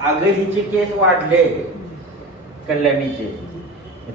अगं हिचे केस वाढले कल्याणीचे.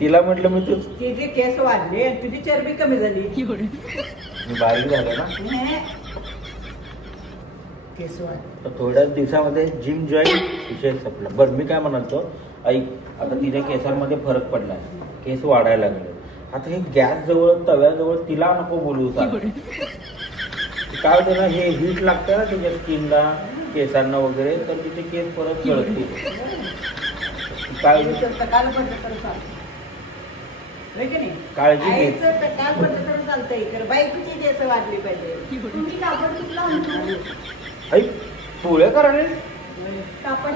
तिला म्हटलं मी तिचे केस वाढले आणि तुझी चरबी कमी झाली. मी बारीक झालो ना. केस वाढले थोड्याच दिवसामध्ये जिम जॉईन विषय संपला. बरं मी काय म्हणालो, ऐक आता तिच्या केसांमध्ये फरक पडलाय, केस वाढायला लागले. आता हे गॅस जवळ तव्याजवळ तिला नको बोलू काय होतं ना, हे हीट लागतं ना तिच्या स्किनला केसांना वगैरे, तर तिचे केस परत गळतील. काय काळजी घे. बायकोची केस वाढली पाहिजे. ऐक पोळ्या करायला कापड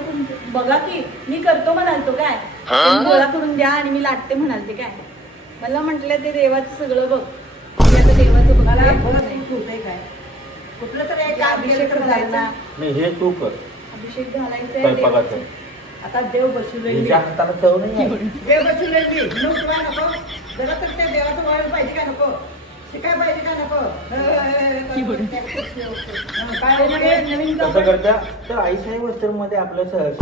बघा की मी करतो म्हणालतो काय, गोळा करून द्या आणि मी लाटते म्हणालते काय. मला म्हटलं ते देवाचं सगळं बघ, आता देवाचं बघायला काय कुठलं तर अभिषेक घालायचा. नाही हे तू कर, अभिषेक घालायचा स्वयंपाकाचं. आता देव बसवलंय, हाताला चव नाही. देव बसवलंय मी नको. जरा तर त्या देवाचं वळ पाहिजे का नको, शिकाय पाहिजे का नको. काय नवीन कसं करता तर आईसाहेब वस्त्र मध्ये आपलं सहर्ष,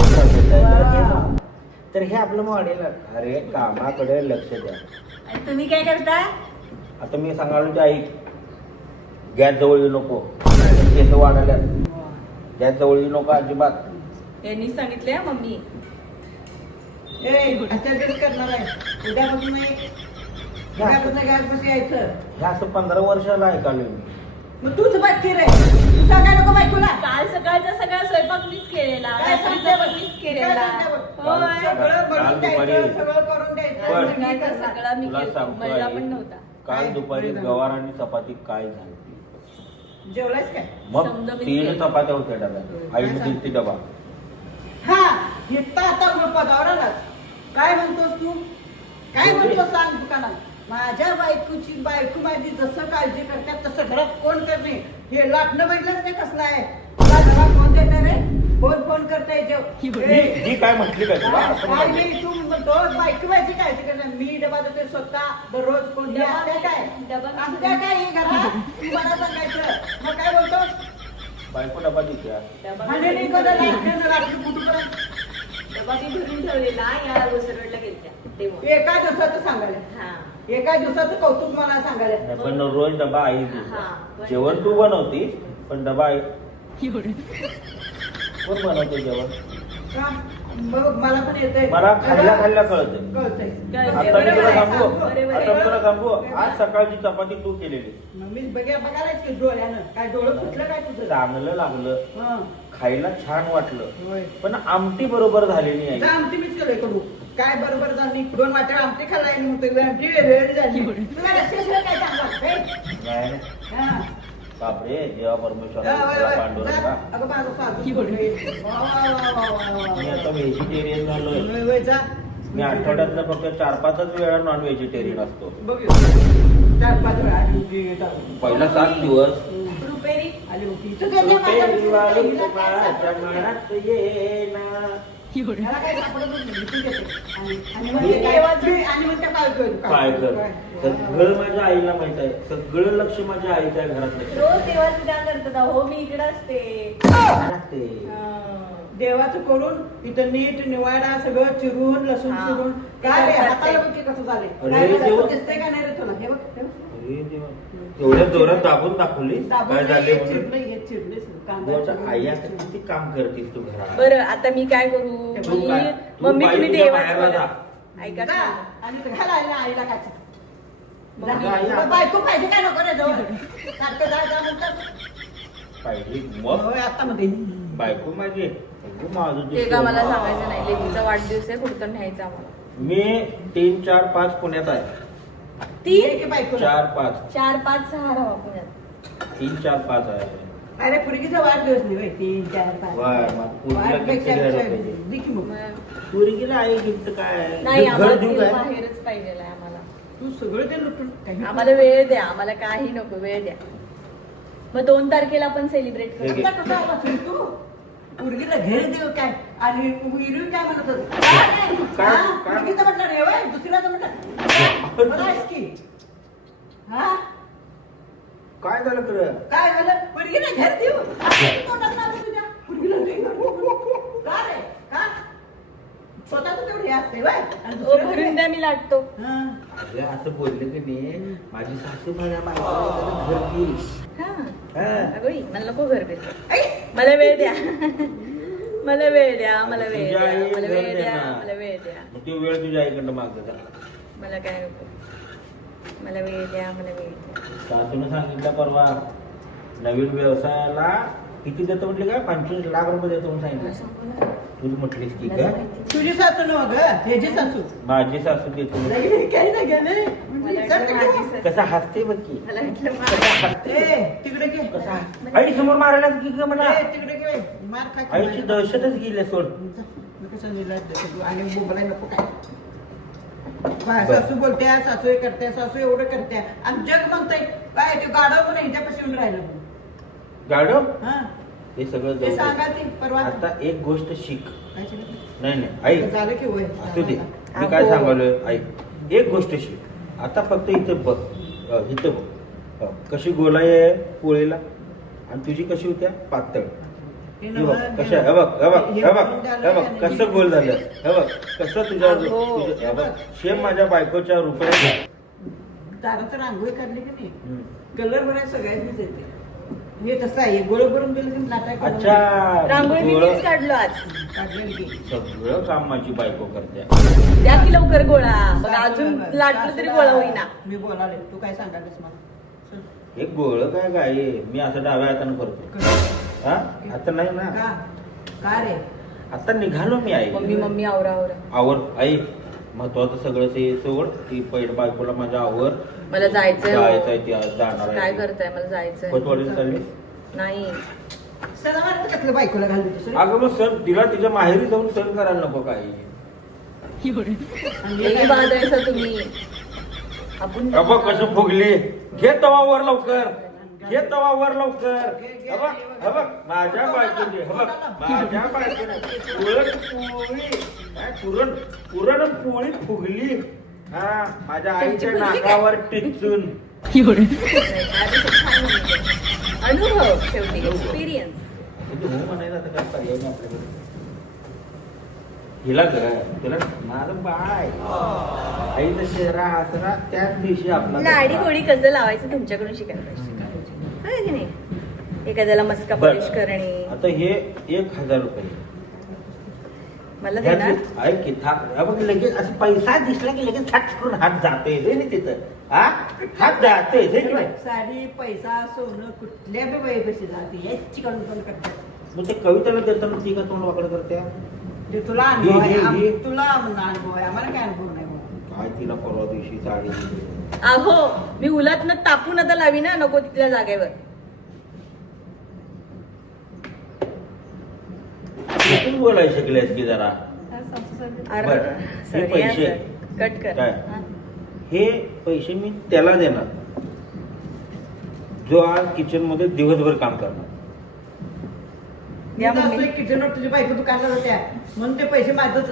तर हे आपलं मॉडेल. अरे कामाकडे लक्ष द्या. आणि तुम्ही काय करताय. आता मी सांगायला ते ऐक, गॅस जवळ येऊ नको, केस वाढायला. गॅस जवळ येऊ नको अजिबात. यांनी सांगितले मम्मी. करणार आहे उद्यापासून गॅस बस यायचं. हे असं 15 वर्षाला ऐकालोय. मग तूच बाकी रे, तू सांगाय नको बायकोला. काल सकाळचा सगळा स्वयंपाक मीच केलेला, काय रात्रीचा पण मीच केलेला. होय. सगळं बनवून द्यायचं, सगळं करून द्यायचं. सगळ्याचा सगळा मी तुला केला, सांगतोय, मला पण नव्हता. काल दुपारी गवार आणि चपाती काय झाली. जेवलायस काय. मग समजा मी 3 केलं. चपात्या होत्या डब्यात. आईने दिली ती डबा. हा इतका आता पदावर आलास. काय म्हणतोस तू, काय म्हणतोस सांग दुकानात. माझ्या बायको माझी जसं काळजी करतात तसं घरात कोण करणे. हे लाटणं बघितलंच नाही कसलं आहे. तुला डबा कोण देणार रे, फोन करताय जेव. ही काय म्हटली काय तुला असं काय म्हणाली? नाही तू म्हणतो बायको माझी काळजी करणार. मी डबा देते स्वतः दररोज. कोणती असते काय असते काय ही घरात, तू मला सांगायचं. मग काय बोलतोस. बायको डबा देते. आणि नाही कदा लाटणं कुठं करत. डबा मी भरून ठेवलेला, या वसरवडला गेलत्या तेव्हा. एका दिवसाचं सांगायला, हा एका दिवसाचं कौतुक मला सांगायला. पण रोज डबा आई हा. देते. जेवण तू बनवतीस पण डबा आई. कोण बनवते जेवण. का? बघ मला पण येतंय. मला खाल्ल्या कळतंय. कळतंय. आता मी तुला सांगू, आता मी तुला सांगू, आज सकाळची चपाती तू केलेली. मग मी बघायलाच की डोळ्यानं. काय डोळं फुटलं काय तुझं. चांगलं लागलं, हं. खायला छान वाटलं, होय. पण आमटी बरोबर झाली नाही. जा आमटी मीच केलंय करू. काय बरोबर झाली. 2 वाट्या आमटी खाल्लाय आणि म्हणतो आमटी वेळ झाली. तुला रस्त्याशिवाय काय सांगणार. नाही ना. हा. बापरे, देवा परमेश्वर जा, वय, वय. पांडुरंगा. जा. अगं माझं साधू बोलले. वा, वा, वा, वा, वा, वा, मी वा. आता व्हेजिटेरियन झालोय. वय, वय, जा. मी आठवड्यातलं फक्त 4-5च वेळा नॉन व्हेजिटेरियन असतो. बघू 4-5 वेळा आली येतात. पहिला 7 दिवस रुपेरी आली होती. तू त्यांच्या रुपेरी वाली हिला काय तुपाच्या सांगतो? मनात येईना. ह्याला काय सापडत नाही, भेटून घेते. आणि म्हणते आणि म्हणते काय कर, काय कर. सगळं माझ्या आईला माहित आहे. सगळं लक्ष माझ्या आईच्या घरातलं. रोज देवाचं ध्यान करतात. हो मी इकडे असते. देवाचं करून इथं नीट निवाडा सगळं चिरून लसूण हा. चिरून. काय रे हाताला बघ की कसं झालंय. अरे काय देवा. दिसतंय का नाही रे तुला. हे बघ, हे बघ. अरे देवा. एवढ्या जोरात दाबून दाखवली काय झाले म्हणून. चिरले आई आता किती काम करतीस तू घरात. बरं आता मी काय करू. तू काय? तू मम्मी बाई तुम्ही तुझ्या देवाचं बाहेरला बघा. जा. ऐका जा. ना. आणि घाल आईला काय आई आता- बायको पाहिजे काय नको रे जवळ. सारखं जा म्हणतात. पाहिजे मग होय, आता मध्ये बायको माझी. अगं माझं ते का मला सांगायचं नाही. लेकीचा वाढदिवस आहे, कुठं न्यायचा आम्हाला. मी 3, 4, 5 पुण्यात आहे. तीन की बायको 4, 5. 4, 5, 6 राहा पुण्यात. 3, 4, 5 आहे. अरे पुरगीचा वाढदिवस नाही होय. 3, 4, 5 वाय, मग पोरीला gift वाढपेक्षा द्यायला पाहिजे. दे की मग. मग पोरगीला आई गिफ्ट काय नाही घर आम्हाला देऊ ते काय. बाहेरच पाहिजे आम्हाला. तू सगळं ते लुटून काही आम्हाला वेळ द्या. आम्हाला काही नको, वेळ द्या. मग 2 तारखेला आपण सेलिब्रेट हे करू. घे. आता कुठं आला तू पुरगीला घेर देऊ काय आणि विरू काय म्हणत होत. काय? पुरगीचं म्हटलं रे होय, दुसऱ्याचं म्हटलं बरं आहेस की. लेकरं? काय झालं पुरगीला घेर देऊ असं तोंडात लागलं तुझ्या पुरगीला घेर देऊ. का रे का स्वतःच तेवढं हे असते बाय आणि ओ दुसरं भरून द्या मी लाटतो. हं. अगं असं बोलले की नाही माझी सासू माझ्या बायकोला घर देईल. हा हा. अगं बाई, मला नको घर बिल. आई, मला वेळ द्या. मला वेळ द्या, मला वेळ तुझ्या द्या, आई मला घर वेळ द्या, देणार. मला वेळ द्या. मग ती वेळ तुझ्या आईकडनं मागत जा. मला काय नको. मला वेळ द्या, मला वेळ द्या. सासून सांगितलं परवा नवीन व्यवसायाला किती देतो म्हटले काय 25 लाख रुपये देतो म्हणून सांगितलं. तू म्हटलीस की मला का माहिती. तुझी सासू न ग ह्याची सासू माझी सासू देतो काही नाही गेले मला वाटलं माझी सासू. कसा हसते बघ की मला वाटलं कसा माझी- हसते तिकडे घे कसा आई समोर मारायला की ग मला ए, तिकडे घे मार खा की आईची माझ्या. दहशतच गेली सोड मी कसं निलाज देतो तू आणि बोंबलाय नको काय सासू बोलते सासू हे करते सासू एवढं करते आणि जग म्हणतंय काय ते गाडव पण ह्याच्यापाशी येऊन राहिलं म्हणून. गाडव हा हे सगळं ते जाऊ सांगा दे. ती परवा आता एक गोष्ट शिक काय शिकली? नाही नाही आई झालं की होय असू दे मी काय अहो. सांगालोय आई एक गोष्ट शिक आता फक्त इथं बघ इथं बघ कशी गोलाई आहे पोळीला आणि तुझी कशी होत्या पातळ हे हे बघ नवं- कशा हे बघ हे बघ हे हे बघ बोलून झालं हे बघ आणि कसं गोल झालं हे बघ कसं तुझ्या अहो. हे बघ शेम माझ्या बायकोच्या रुपये दारात रांगोळी काढली की नाही कलर भराय सगळ्यांनीच येते हे तसं आहे गोळ भरून दिलं की नाटक अच्छा रांगोळी मी गोळं- मीच काढलो आज. काढलेली की. सगळं काम माझी बायको करते द्या की लवकर गोळा. बघा अजून लाटलं तरी गोळा होईना. मी बोलाले तू काय सांगायलास मला चल. हे गोळ काय काय मी असं डाव्या हाताने करतो हा आता नाही ना का का रे आता निघालो मी आई मम्मी मम्मी आवरा आवरा. आवर आई महत्वाचं सगळं ते सोड ती पहिलं बायकोला माझ्या आवर मला जायचंय हो. जायचंय ती आज जाणार काय आहे करताय? मला जायचंय. कोतवाडीला चालली नाही. सणा मारत कसलं बायकोला घालू दुसरं अगं मग सण तिला तिच्या माहेरी जाऊन सण करायला नको काही लई बाद आहे सर तुम्ही. आपण अबा कसं फुगली घे तवावर लवकर घे तवावर लवकर अबा माझ्या बायकोने माझ्या बायकोने पोळी काय पुरण पुरण पोळी फुगली हा माझ्या आईच्या नाकावर टिचून अनुभव शेवटी एक्सपिरियन्स. म्हणजे हो म्हणायला आता काय पर्याय नाही आपल्याकडे हिला तिला माझं बाय आईचा चेहरा हसरा त्याच दिवशी आपला लाडी गोडी कसं लावायचं तुमच्याकडून शिकायला पाहिजे. होय की नाही? एखाद्याला मस्का बरं. पॉलिश करणे. आता हे 1000 रुपये मला देणार. ऐक की बघ लगेच असं पैसा दिसला की लगेच हात करून हात जाते रे नाही तिथं हा हात जाते रे की नाही? साडी पैसा सोनं कुठल्या बी बाई कशी जाते याची कडून पण करतात मग ते कवितेला देताना ती का तोंड वाकडं करते ते तुला अनुभव आहे हे. तुला अनुभव आहे आम्हाला काय अनुभव नाही बाबा. काय तिला परवा दिवशी साडी दिली. अहो मी उलातनं तापून आता लावी ना नको तिथल्या जागेवर. कुठून बोलायला शिकलेस की जरा अरे, बरं. हे sorry, पैसे. हा, sir. कट कर. काय? हा. हे पैसे मी त्याला देणार जो आज किचन मध्ये दिवसभर काम करणार मी या तर मम्मी. असं किचनवर तुझी बायको दुकानला जाते म्हणून ते पैसे माझंच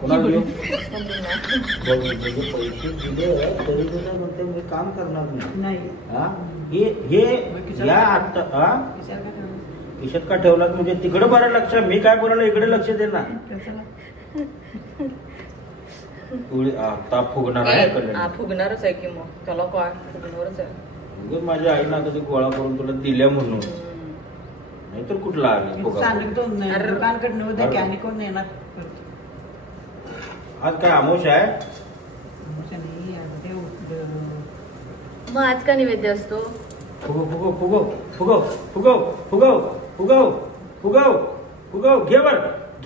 कोणाला देऊ? मम्मीला. बघ, म्हणजे पैसे दिले तरी तुला म्हणते मी काम करणार नाही नाही हा? हे या आता हा विचार काय ठेवला? खिशात का ठेवलात म्हणजे तिकडे बरं लक्ष मी काय बोलायला इकडे लक्ष दे ना कशाला? आता फुगणार आहे कल्याण. हा, फुगणारच आहे की मग त्याला काय फुगणारच आहे. उगाच माझ्या आईनं कधी गोळा करून तुला दिल्या म्हणून हम्म. नाहीतर कुठला आली फुगा? सांगितलं अरे. दुकानकडनं होतं की आणि कोण येणार आज काय आमोश आहे मग आज का नैवेद्य असतो? फुगव फुगव फुगव फुगव फुगव फुगव फुगव फुगव घे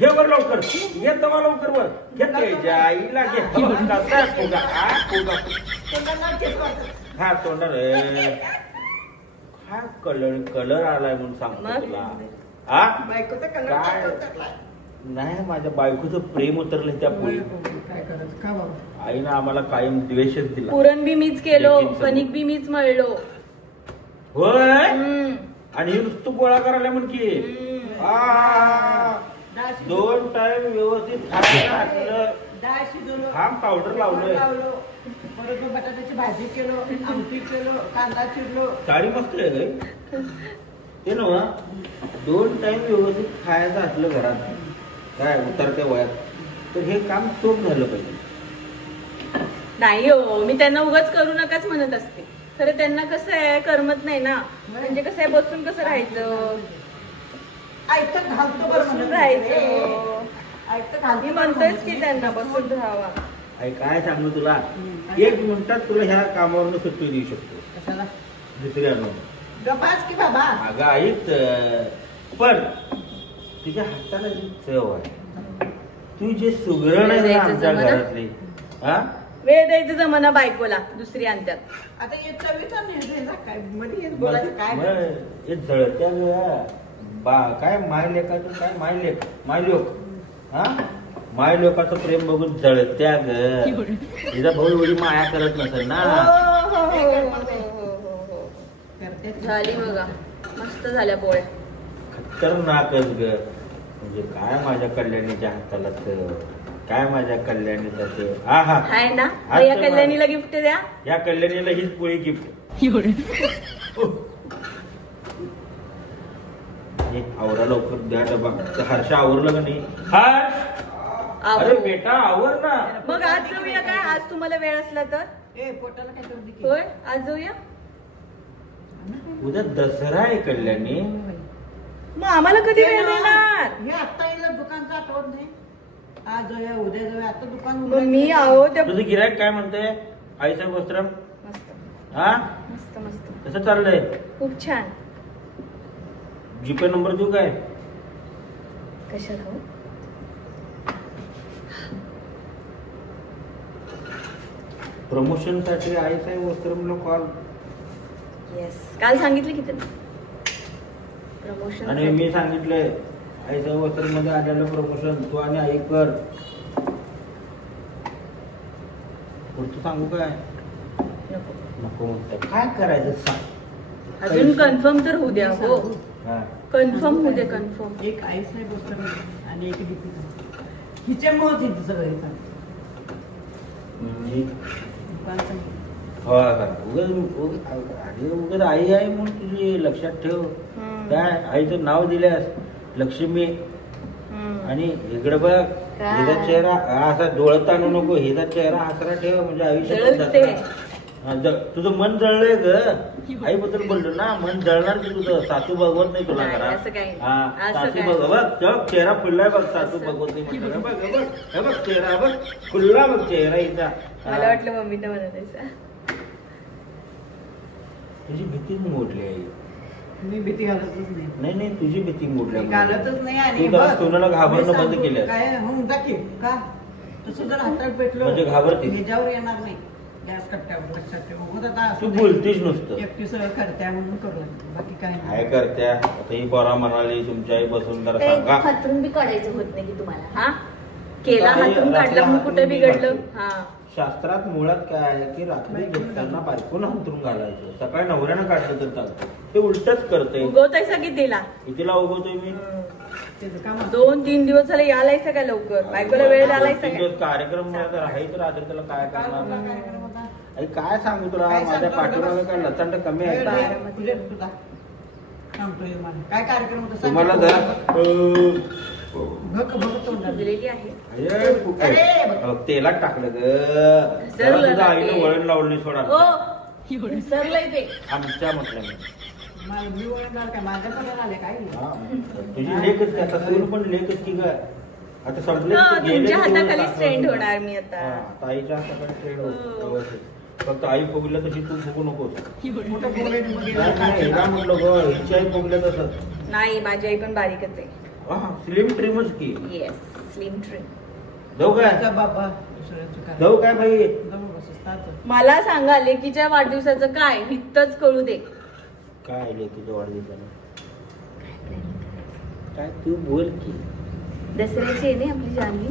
वर लवकर घे तवा लवकर वर घे आईला घे कसा फुगा हा तोंडा रे हा कलर आलाय म्हणून सांगतो मग? तुला हा बायकोचा काय? कलर नाही माझ्या बायकोचं प्रेम उतरलं त्या पोळी काय करायचं का बाबा आईनं आम्हाला कायम द्वेषच दिला पुरण बी मीच केलो, लेकिन समोर. कणिक बी मीच मळलो. होय हम्म. आणि हे नुसतं गोळा करायला म्हण की हम्म. आ, 2 टाइम व्यवस्थित खायला घातलं डाळ शिजवलो हा पावडर लावलोय. परत मग बटाट्याची भाजी केलो, आमटी केलो, कांदा चिरलो. साडी मस्त आहे रे. ते ना 2 टाइम व्यवस्थित खायचं असलं घरात काय उतरत्या वयात तर हे काम सोप झालं पाहिजे. नाही हो, मी त्यांना उगाच करू नकाच म्हणत असते. खरं त्यांना कसं आहे करमत नाही ना. म्हणजे कसं आहे बसून कसं राहायचं, ऐकत घालतो बरं बसून म्हणत राहायचं. ऐकत घालतो मी म्हणतोयच की त्यांना बसून राहावा. आई काय सांगू तुला 1 मिनिटात तुला ह्या कामावरून सुट्टी देऊ शकतो. कशाला दुसरी आणून गपास की बाबा. अगं ऐक पण तुझ्या हाताला जी चव आहे तू जे सुगरण आहे ना आमच्या घरातली हा वेळ द्यायचं जमाना बायकोला दुसरी आणत्यात. आता हे चवीचा निर्णय ना काय मध्ये हे बोलायचं काय हे जळत्या गं. काय मायलेकाचं काय मायलोक हा मायलोकाचं प्रेम बघून जळत्या ग. तिचा भाऊ एवढी माया करत नसेल ना. करते. झाली बघा, मस्त झाल्या पोळ्या. खतरनाकच ग. म्हणजे काय माझ्या कल्याणीच्या हाताला तर काय माझ्या कल्याणीचा ते हा हा आहे ना. हा, या तर कल्याणीला गिफ्ट द्या. या कल्याणीला हीच पोळी गिफ्ट. आवरा लवकर द्या डबा. हर्ष आवरलं का नाही? हर्ष अरे आवडू. बेटा आवर ना. मग आज जाऊया काय? आज तुम्हाला वेळ असला तर ए पोटाला काय करू दे. होय, आज जाऊया. उद्या दसरा आहे कल्याणी. मग आम्हाला कधी वेळ देणार? हे आता येईल दुकानचं आठवत नाही. आज जाऊया उद्या जाऊया आता दुकान मग मी आहो त्या तुझं गिरायक काय म्हणते आईसाहेब वस्त्रम मस्त हा मस्त मस्त कसं चाललंय? खूप छान. जीपे नंबर देऊ काय? कशात हो? प्रमोशन साठी आईसाहेब वस्त्रमला कॉल. येस, काल सांगितलं की त्यांना प्रमोशन. आणि मी सांगितलंय आईसाहेब वस्त्रम मध्ये आलेलं प्रमोशन तू आणि आई कर. पुढचं सांगू काय? नको. नको म्हणते. काय करायचं सांग. अजून कन्फर्म तर होऊ द्या. हो, हा. कन्फर्म होऊ दे. कन्फर्म. एक आई साहेब वस्त्र आणि एक डीपी हिच्यामुळे तिथे सगळं हे चालतं. दुकान चांगलं. उगाच आई आहे म्हणून तुझी लक्षात ठेव. काय आईचं नाव दिल्यास लक्ष्मी. आणि इकडं बघ हिचा चेहरा असा डोळत आणू नको. हिचा चेहरा हसरा ठेव म्हणजे आयुष्यात तुझं मन जळलंय ग. आईबद्दल बोललो ना मन जळणार की तुझं. सासू भगवत नाही तुला नाही, घरात. असं काही नाही. हा असं सासू काही बघ चेहरा फुललाय बघ. सासू भगवत नाही म्हणतो. हे बघ हे बघ हे बघ चेहरा बघ फुलला बघ चेहरा हिचा. मला वाटलं मम्मी तर म्हणत आहे. तुझी भीतीच मोडली आहे. मी भीती घालतच नाही. नाही नाही तुझी भीती मोडली मी घालतच नाही. आणि तू बघ, सोनाला घाबरणं मी बंद सांगतो, केलं. काय होऊन दाखव का तसं जर हातात पेटलो म्हणजे घाबरते. ह्याच्यावर येणार नाही. गॅस कट्ट्यावर लक्षात ठेव. उगाच आता तू बोलतीस नुसतं. एकटी सगळं करत्या म्हणून करू लागली. बाकी काय काय नाही. करत्या आता ही पोरा म्हणाली तुमच्या आई बसून जरा ते सांगा. हातरून बी काढायचं होत नाही की तुम्हाला. हा केला नाही, हातरून रात्री काढला मग कुठे हातरून बिघडलं. बी हा शास्त्रात मुळात काय आहे की रात्री झोपताना बायकोनं अंतरून घालायचं. सकाळी नवऱ्यानं काढलं तर चालतं. ते उलटच करते. उगवतायसा कितीला? कितीला उगवतोय मी? त्याचं काम असतं. 2-3 दिवस झाले यालायचं का लवकर? बायकोला वेळ आलायचा तीन काय? दिवस कार्यक्रम तर आहेच रात्री त्याला काय काय कुठला करणार. कार्यक्रम होता? आई काय सांगू तुला काय माझ्या सांगतो पाठीमागे बस? काय लचंड कमी आहे का? तुझ्या तुझा सांगतोय मला. काय कार्यक्रम होता? सांग. तुम्हाला जरा भक भक तोंडाला. दिलेली आहे. अरे कुठे? अरे! तेलात टाकलं ग. सरलं तुझ्या ना आईनं ते. वळण लावलं सोडा. ओ सरलंय ते. आमच्या म्हटलं मी. मला मी ओळखणार काय माझ्या सगळ्यात आले काय हा. तुझी लेखच की आता सून पण लेखच की ग. आता संपले हो, की गेले तुमच्या की हाताखाली टाकलं. स्ट्रेंड होणार मी आता. हा, आता आईच्या हाताखाली ट्रेंड होतो हो. व्यवस्थित. फक्त आई फुगलं तशी तू फुगू नकोस. मोठं बोलले मग नाही हिला म्हटलं ग हिची आई फुगल्या तसं. नाही, माझी आई पण बारीकच आहे. हा स्लिम ट्रिमच की. Yes, slim trim. जाऊ काय? बाबा दुसऱ्याचं काय जाऊ काय बाई? जाऊ बस, असतात. मला सांगा लेकीच्या वाढदिवसाचं काय हितच कळू दे. काय लेकीच्या वाढदिवसाला काय तू बोल की. दसऱ्याची आहे ना आपली जानवी.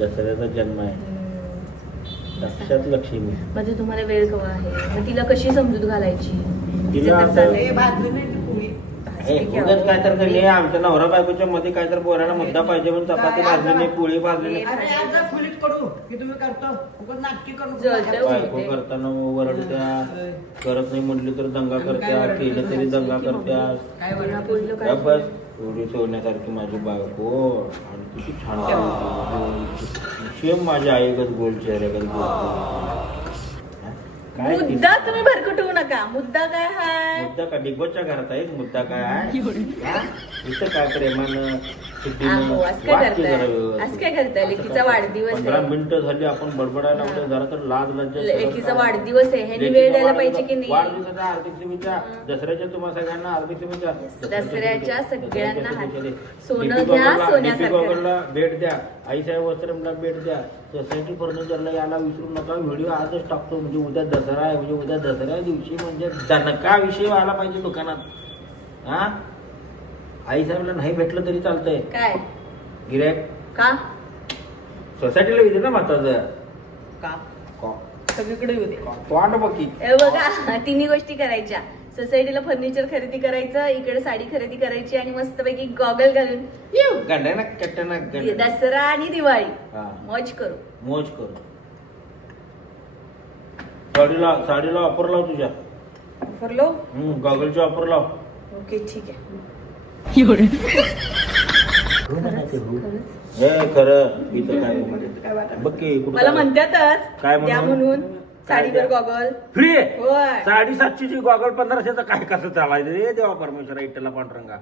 दसऱ्याचा जन्म आहे. लक्षात लक्ष्मी. म्हणजे तुम्हाला वेळ कवा आहे मग तिला कशी समजूत घालायची? तिचं तर आता- चाललंय. हे भाजली नाही ती पोळी. उगाच काय तर नाही आमच्या नवरा बायकोच्या मध्ये काय तर पोराला मुद्दा पाहिजे म्हणून चपाती भाजली नाही पोळी भाजली नाही. अरे आज फुलीत पडू की तुम्ही करतो उगाच नाटकी करून जळतं. बायको करताना ओरडत्या, करत नाही म्हटली तर दंगा करत्या, केलं तरी दंगा करत्या. काय बरं बोललो काय काय बस एवढी सोन्यासारखी माझी बायको आणि किती छान वाटते. सेम माझ्या आईगत गोल चेहऱ्यागत बोलते. काय ती- मुद्दा तुम्ही भरकटवू नका. मुद्दा काय हाय? मुद्दा का डिगोच्या घरात आहे मुद्दा काय आहे हा? इथं काय प्रेमानं सुट्टीनं अहो, असं काय वाक्य करताय? जरा व्यवस्थित. असं काय करताय? लेकीचा वाढदिवस आहे. 15 मिनिटं झाली आपण बडबडायला लागलो जरा तर लाज लज्जा लेकीचा वाढदिवस आहे ह्यानी वेळ द्यायला पाहिजे की नाही? वाढदिवसाच्या हार्दिक शुभेच्छा. दसऱ्याच्या तुम्हाला सगळ्यांना हार्दिक शुभेच्छा. दसऱ्याच्या सगळ्यांना सोनं DP घ्या, गॉगलला- सोन्यासारखं. DP गॉगलला भेट द्या, आईसाहेब वस्त्रमला भेट द्या, सोसायटी फर्निचरला यायला विसरू नका. व्हिडिओ आजच टाकतो म्हणजे उद्या दसरा आहे, म्हणजे उद्या दसऱ्या दिवशी म्हणजे दणका विषय व्हायला पाहिजे दुकानात. हा आईसाहेबला नाही भेटलं तरी चालतंय. काय गिऱ्हाईक का सोसायटीला विचार ना म्हाताचं का सगळीकडे येऊ दे. तोंड बघी हे बघा तिन्ही गोष्टी करायच्या. सोसायटीला फर्निचर खरेदी करायचं, इकडे साडी खरेदी करायची आणि मस्तपैकी गॉगल घालून गंड्याना कट्ट्याना दसरा आणि दिवाळी हा मौज करू. मोज करू. साडीला ऑफर लाव तुझ्या. फरलो गॉगलची ऑफर लाव. ओके ठीक आहे. हे खरं इथं काय बघ की कुठं मला काय? म्हणतातच काय म्हणून? द्या म्हणून साडीवर गॉगल. फ्री होय 750ची गॉगल 1500चा काय कसं चालायचं रे देवा परमेश्वरा इट्टला पांढरंगा.